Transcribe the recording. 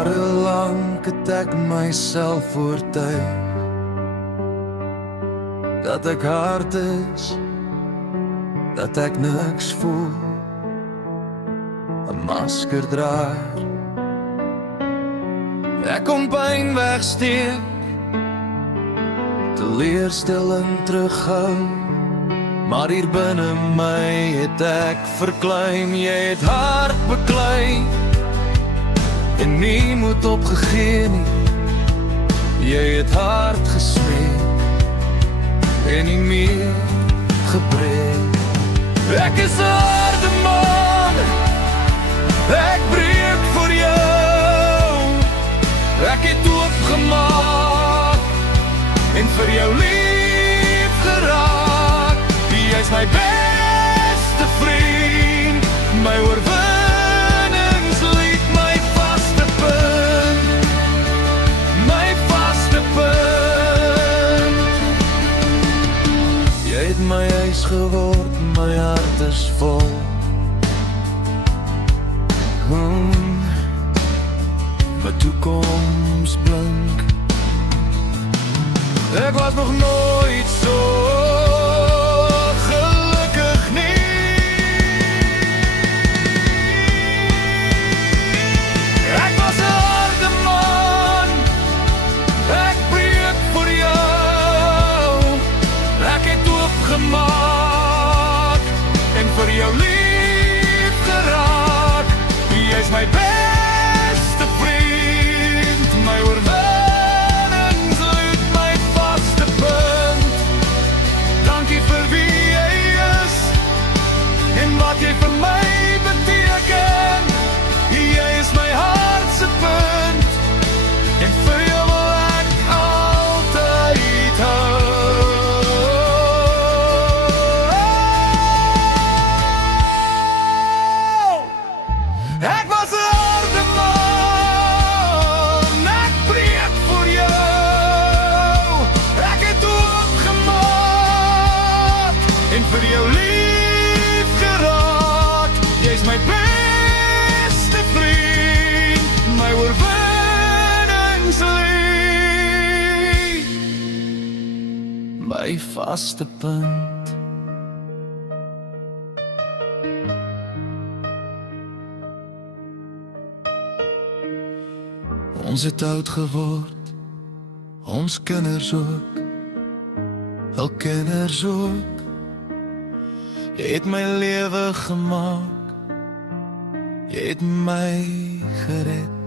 Jarelang het ek myself oortuig dat ek hard is, dat ek niks voel, 'n masker dra. Ek kon pyn wegsteek, teleurstelling terughou, maar hier binne my het ek verklein. Jy het hart beklei en nie moed opgegee nie. Jy het hart gesmeek en nie meer gebreek. Ek is 'n harde man, ek breek vir jou. Ek het oopgemaak en vir jou lief geraak. Jy's my beste vriend, my oorwinningslied, my vaste punt, my vaste punt. Jy het my huis geword, my hart is vol. My toekoms blink. Ek was nog nooit so gelukkig nie. Ek was 'n harde man, ek breek vir jou. Ek het oopgemaak en vir jou lief geraak. Jy's my beste vriend, my oorwinningslied, my vaste punt. Dankie vir wie jy is en wat jy vir my beteken. Jy is my hart se punt en vir jou wil ek altyd hou. Ek was 'n harde man, ek breek vir jou. Ek het oopgemaak en vir jou lief geraak. Jy's my beste vriend, my oorwinningslied, my vaste punt. Ons het oud geword, ons kinders ook, hul kinders ook. Jy het my lewe gemaak, jy het my gered.